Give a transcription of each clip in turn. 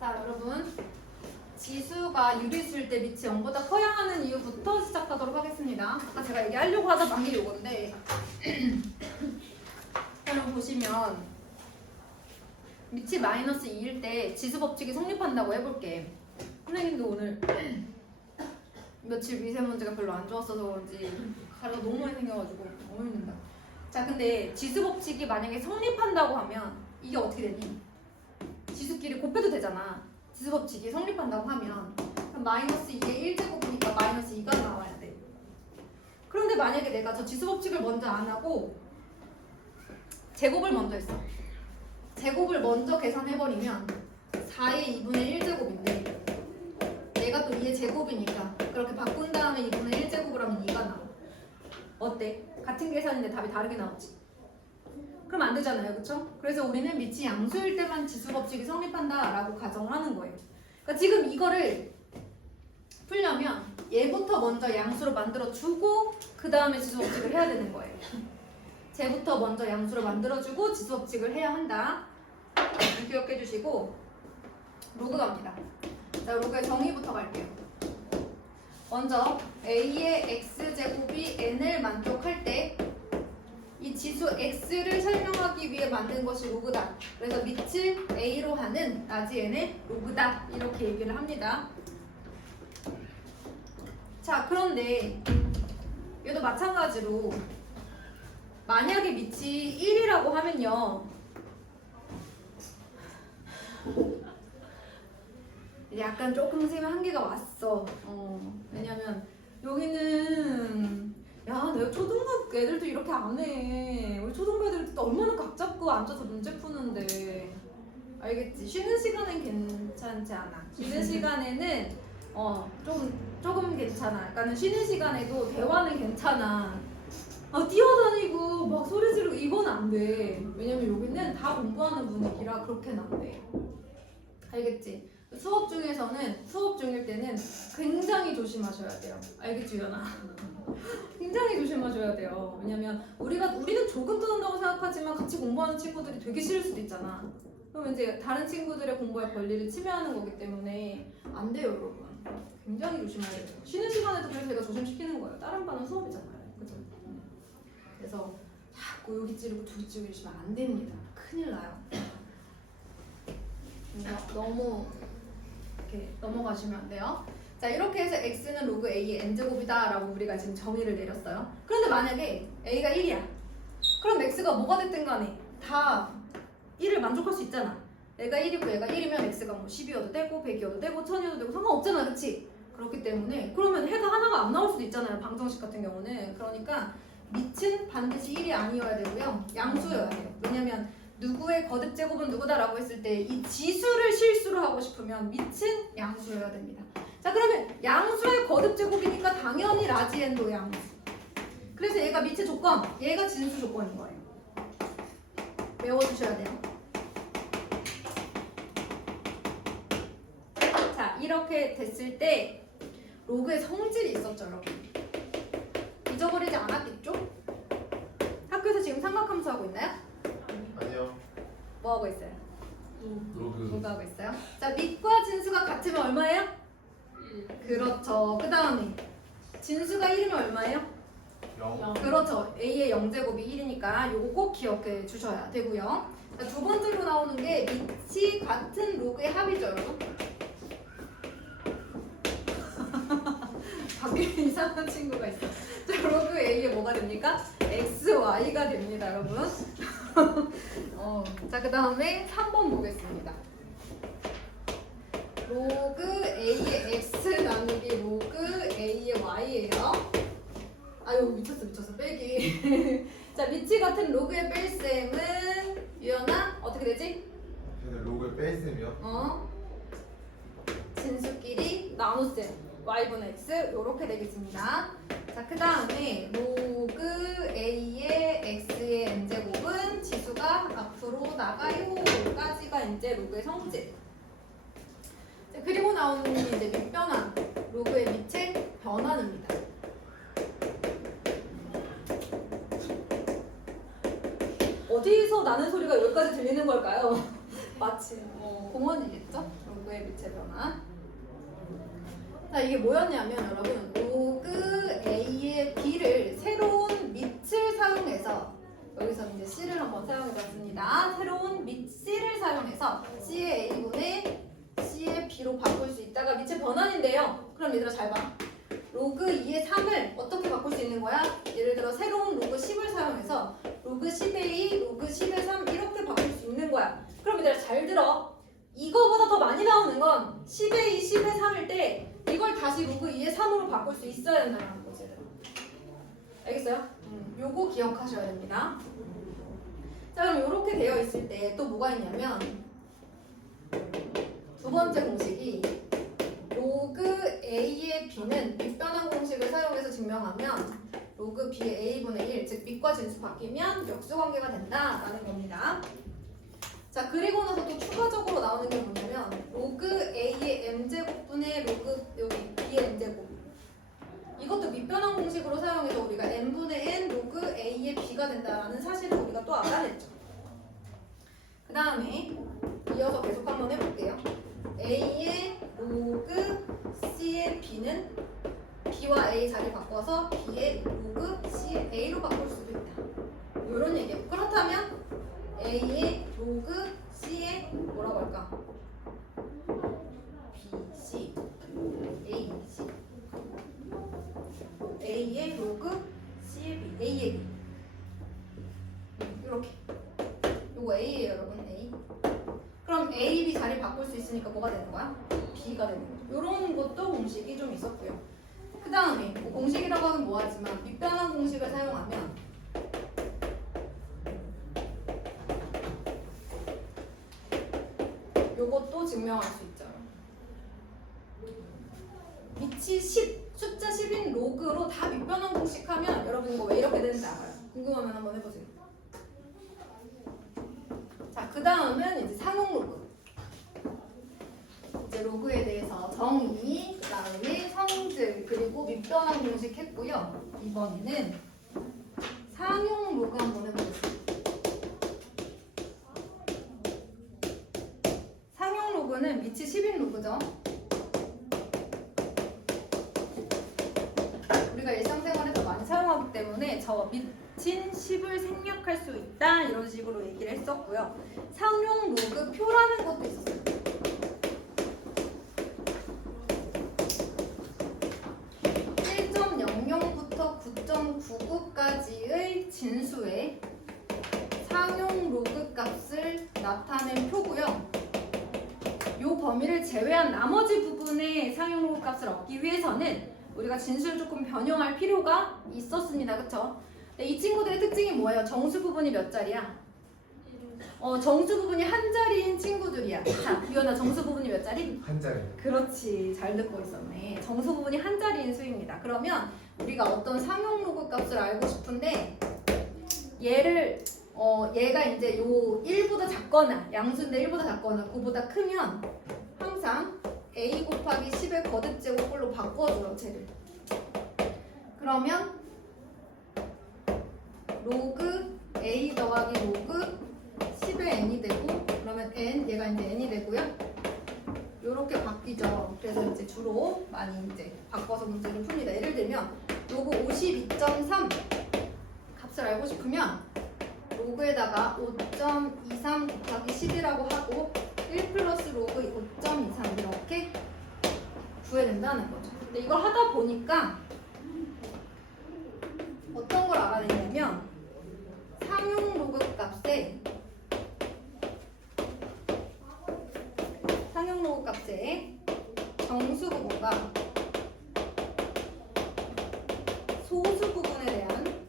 자, 여러분. 지수가 유리수일 때 밑이 0보다 커야 하는 이유부터 시작하도록 하겠습니다. 아까 제가 얘기하려고 하다 만 게 요건데 여러분 보시면 밑이 마이너스 2일 때 지수 법칙이 성립한다고 해볼게. 선생님도 오늘 며칠 미세먼지가 별로 안 좋았어서 그런지 가루가 너무 많이 생겨가지고 너무 힘든다. 자, 근데 지수 법칙이 만약에 성립한다고 하면 이게 어떻게 되니? 지수끼리 곱해도 되잖아. 지수 법칙이 성립한다고 하면 그럼 마이너스 2의 1제곱이니까 마이너스 2가 나와야 돼. 그런데 만약에 내가 저 지수 법칙을 먼저 안 하고 제곱을 먼저 했어. 제곱을 먼저 계산해버리면 4의 2분의 1제곱인데 내가 또 2의 제곱이니까 그렇게 바꾼 다음에 2분의 1제곱을 하면 2가 나와. 어때? 같은 계산인데 답이 다르게 나오지? 그럼 안 되잖아요, 그쵸? 그래서 우리는 밑이 양수일 때만 지수 법칙이 성립한다라고 가정을 하는 거예요. 그러니까 지금 이거를 풀려면 얘부터 먼저 양수로 만들어주고 그 다음에 지수 법칙을 해야 되는 거예요. 쟤부터 먼저 양수로 만들어주고 지수 법칙을 해야 한다. 기억해 주시고 로그 갑니다. 자, 로그의 정의부터 갈게요. 먼저 a의 x제곱이 n을 만족할 때 이 지수 x를 설명하기 위해 만든 것이 로그다. 그래서 밑을 a로 하는 라지 n의 로그다. 이렇게 얘기를 합니다. 자, 그런데 얘도 마찬가지로 만약에 밑이 1이라고 하면요. 약간 조금 선생님 한계가 왔어. 왜냐면 여기는 야, 내가 초등학교 애들도 이렇게 안 해. 우리 초등부 애들도 얼마나 각 잡고 앉아서 문제 푸는데. 알겠지? 쉬는 시간엔 괜찮지 않아. 쉬는 시간에는 조금 괜찮아. 그러니까 쉬는 시간에도 대화는 괜찮아. 뛰어다니고 막 소리 지르고 이건 안 돼. 왜냐면 여기는 다 공부하는 분위기라 그렇게는 안 돼. 알겠지? 수업 중일 때는 굉장히 조심하셔야 돼요. 알겠지, 유연아? 굉장히 조심하셔야 돼요. 왜냐면 우리는 조금 떠난다고 생각하지만 같이 공부하는 친구들이 되게 싫을 수도 있잖아. 그럼 이제 다른 친구들의 공부에 권리를 침해하는 거기 때문에 안 돼요, 여러분. 굉장히 조심해야 돼요. 쉬는 시간에도 그래서 제가 조심시키는 거예요. 다른 반은 수업이잖아요. 그죠? 그래서 자꾸 여기 찌르고 저기 찌르고 이러시면 안 됩니다. 큰일 나요. 너무 이렇게 넘어가시면 안 돼요. 자, 이렇게 해서 x는 로그 a의 n제곱이다 라고 우리가 지금 정의를 내렸어요. 그런데 만약에 a가 1이야. 그럼 x가 뭐가 됐든 간에 다 1을 만족할 수 있잖아. 얘가 1이고 얘가 1이면 x가 뭐 10이어도 되고 100이어도 되고 1000이어도 되고 상관없잖아, 그치? 그렇기 때문에 그러면 해가 하나가 안 나올 수도 있잖아요, 방정식 같은 경우는. 그러니까 밑은 반드시 1이 아니어야 되고요, 양수여야 돼요. 왜냐면 누구의 거듭 제곱은 누구다라고 했을 때 이 지수를 실수로 하고 싶으면 밑은 양수여야 됩니다. 자, 그러면 양수의 거듭 제곱이니까 당연히 라지 n도 양수. 그래서 얘가 밑의 조건, 얘가 진수 조건인 거예요. 외워주셔야 돼요. 자, 이렇게 됐을 때 로그의 성질이 있었죠, 여러분. 잊어버리지 않았겠죠? 학교에서 지금 삼각함수 하고 있나요? 아니요. 뭐 하고 있어요? 로그. 뭐가 하고 있어요? 자, 밑과 진수가 같으면 얼마예요? 1. 그렇죠. 그 다음에 진수가 1이면 얼마예요? 0. 그렇죠. a의 0제곱이 1이니까 요거 꼭 기억해 주셔야 되고요. 자, 두 번째로 나오는 게 밑이 같은 로그의 합이죠, 여러분. 밖에 이상한 친구가 있어. 자, 로그 a의 뭐가 됩니까? x, y가 됩니다, 여러분. 자, 그 다음에 3번 보겠습니다. 로그 a의 x 나누기 로그 a의 y예요. 아유, 미쳤어 빼기. 자, 밑이 같은 로그의 뺄셈은 유연아 어떻게 되지? 근데 로그의 뺄셈이요? 진수끼리 나눗셈 y분의 x 요렇게 되겠습니다. 자, 그 다음에 로그 a의 x의 n제곱은 지수가 앞으로 나가요 까지가 이제 로그의 성질. 자, 그리고 나오는 게 이제 밑변환, 로그의 밑의 변환입니다. 어디서 나는 소리가 여기까지 들리는 걸까요? 마치 공원이겠죠? 로그의 미체 변화. 자, 이게 뭐였냐면 여러분 로그 A의 B를 새로운 밑을 사용해서 여기서 이제 C를 한번 사용해봤습니다. 새로운 밑 C를 사용해서 C의 A분의 C의 B로 바꿀 수 있다가 밑의 변환인데요. 그럼 얘들아 잘 봐. 로그 2의 3을 어떻게 바꿀 수 있는 거야? 예를 들어 새로운 로그 10을 사용해서 로그 10의 2, 로그 10의 3 이렇게 바꿀 수 있는 거야. 그럼 얘들아 잘 들어. 이거보다 더 많이 나오는 건 10의 2, 10의 3일 때 이걸 다시 로그 2의 3으로 바꿀 수 있어야 된다는 거지. 얘들아. 알겠어요? 요거 기억하셔야 됩니다. 자, 그럼 이렇게 되어 있을 때 또 뭐가 있냐면 두 번째 공식이 로그 A의 B는 밑변환 공식을 사용해서 증명하면 로그 B의 A분의 1, 즉 밑과 진수 바뀌면 역수관계가 된다라는 겁니다. 자, 그리고 나서 또 추가적으로 나오는 게 뭐냐면 로그 A의 M제곱분의 로그 여기 B의 N제곱, 이것도 밑변환 공식으로 사용해서 우리가 N분의 N 로그 A의 B가 된다라는 사실을 우리가 또 알아냈죠. 그 다음에 이어서 계속 한번 해볼게요. A의 로그 C의 B는 B와 A 자리 바꿔서 B의 로그 C의 A로 바꿀 수도 있다. 이런 얘기예요. 그렇다면 A의 로그 C의 뭐라고 할까? B, C, A, C. A의 로그 C의 B, A의 B. 이렇게. 요거 A예요, 여러분. A. 그럼 A, B 자리 바꿀 수 있으니까 뭐가 되는 거야? B가 되는 거죠. 요런 것도 공식이 좀 있었고요. 그 다음에 뭐 공식이라고 하긴 뭐하지만 밑변환 공식을 사용하면 요것도 증명할 수 있죠. 밑이 10, 숫자 10인 로그로 다 밑변환 공식 하면 여러분 이거 왜 이렇게 되는지 알아요? 궁금하면 한번 해보세요. 자, 그 다음은 이제 상용 로그. 이제 로그에 대해서 정의, 그 다음에 성질, 그리고 밑변환 공식 했고요. 이번에는 상용 로그 한번 해보겠습니다. 상용 로그는 밑이 10인 로그죠. 우리가 일상생활에서 많이 사용하기 때문에 저 밑인 10을 생략할 수 있다 이런 식으로 얘기를 했었고요. 상용 로그 표라는 것도 있었어요. 1.00부터 9.99까지의 진수의 상용 로그 값을 나타낸 표고요. 요 범위를 제외한 나머지 부분의 상용 로그 값을 얻기 위해서는 우리가 진수를 조금 변형할 필요가 있었습니다. 그쵸? 이 친구들의 특징이 뭐예요? 정수 부분이 몇 자리야? 정수 부분이 한 자리인 친구들이야. 자, 유연아, 정수 부분이 몇 자리? 한 자리. 그렇지, 잘 듣고 있었네. 정수 부분이 한 자리인 수입니다. 그러면 우리가 어떤 상용 로그 값을 알고 싶은데 얘를 얘가 이제 요 1보다 작거나 양수인데 1보다 작거나 9보다 크면 항상 A 곱하기 10의 거듭제곱꼴로 바꿔줘요, 쟤를. 그러면 로그 A 더하기 로그 10의 n이 되고, 그러면 n, 얘가 이제 n이 되고요. 요렇게 바뀌죠. 그래서 이제 주로 많이 이제 바꿔서 문제를 풉니다. 예를 들면 로그 52.3 값을 알고 싶으면 로그에다가 5.23 곱하기 10이라고 하고 1 플러스 로그 5.23 이렇게 구해야 된다는 거죠. 근데 이걸 하다 보니까 어떤 걸 알아내냐면 상용 로그 값에 정수 부분과 소수 부분에 대한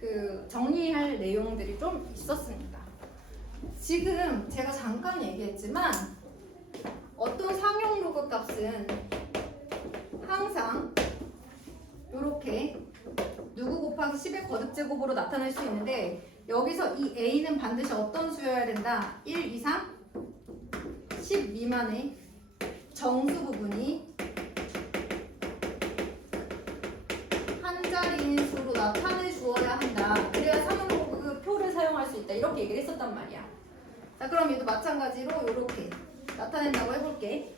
그 정리할 내용들이 좀 있었습니다. 지금 제가 잠깐 얘기했지만 어떤 상용 로그 값은 항상 이렇게 누구 곱하기 10의 거듭제곱으로 나타낼 수 있는데 여기서 이 A는 반드시 어떤 수여야 된다? 1 이상 10 미만의 정수 부분이 한 자리인 수로 나타내 주어야 한다. 그래야 상용 로그 표를 사용할 수 있다. 이렇게 얘기를 했었단 말이야. 자, 그럼 얘도 마찬가지로 이렇게 나타낸다고 해볼게.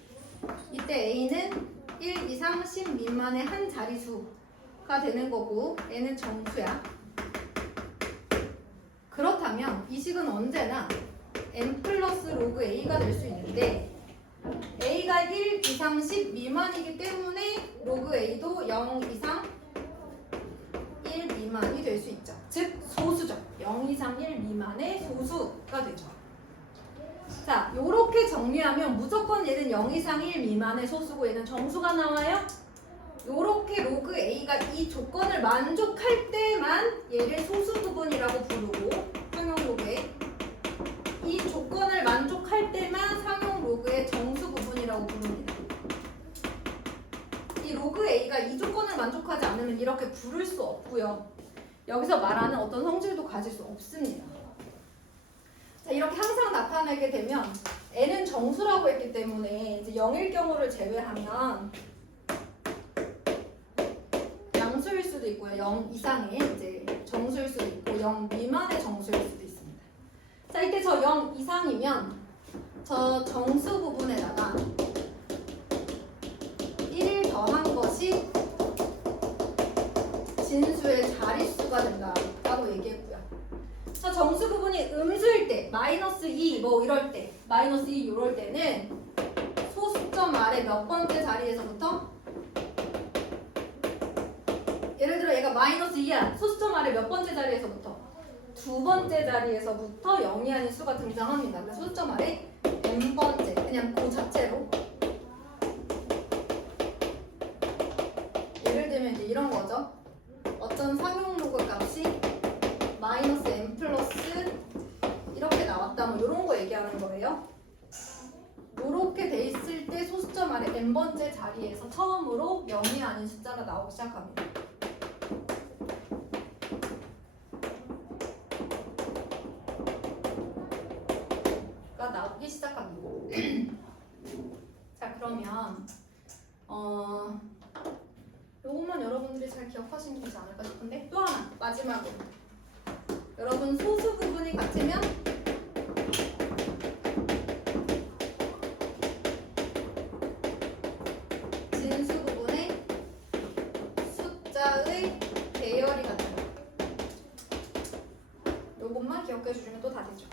이때 A는 1 이상 10 미만의 한 자리수가 되는 거고 N은 정수야. 그렇다면 이 식은 언제나 n 플러스 로그 a가 될 수 있는데 a가 1 이상 10 미만이기 때문에 로그 a도 0 이상 1 미만이 될 수 있죠. 즉 소수죠. 0 이상 1 미만의 소수가 되죠. 자, 요렇게 정리하면 무조건 얘는 0 이상 1 미만의 소수고 얘는 정수가 나와요. 요렇게 로그 a가 이 조건을 만족할 때만 얘를 소수 부분이라고 부르고 상용 로그의 이 조건을 만족할 때만 상용 로그의 정수 부분이라고 부릅니다. 이 로그 a가 이 조건을 만족하지 않으면 이렇게 부를 수 없고요. 여기서 말하는 어떤 성질도 가질 수 없습니다. 자, 이렇게 항상 나타내게 되면 n은 정수라고 했기 때문에 이제 0일 경우를 제외하면 양수일 수도 있고요. 0 이상의 이제 정수일 수도 있고 0 미만의 정수일 수도 있습니다. 자, 이때 저 0 이상이면 저 정수 부분에다가 1을 더한 것이 진수의 자릿수가 된다라고 얘기했고요. 저 정수 부분이 음수일 때, 마이너스 2 뭐 이럴 때, 마이너스 2 이럴 때는 소수점 아래 몇 번째 자리에서부터 예를 들어 얘가 마이너스 2야. 소수점 아래 몇 번째 자리에서부터? 두 번째 자리에서부터 0이 아닌 수가 등장합니다. 그래서 소수점 아래 n번째, 그냥 그 자체로. 예를 들면 이제 이런 거죠. 어떤 상용 로그 값이 마이너스 n 플러스 이렇게 나왔다. 뭐 이런 거 얘기하는 거예요. 이렇게 돼 있을 때 소수점 아래 n번째 자리에서 처음으로 0이 아닌 숫자가 나오기 시작합니다. 나오기 시작합니다. 자, 그러면 요것만 여러분들이 잘 기억하시면 되지 않을까 싶은데 또 하나 마지막으로 여러분 소수 부분이 같으면 진수 부분의 숫자의 대열이 같은 거. 요것만 기억해 주시면 또 다 되죠.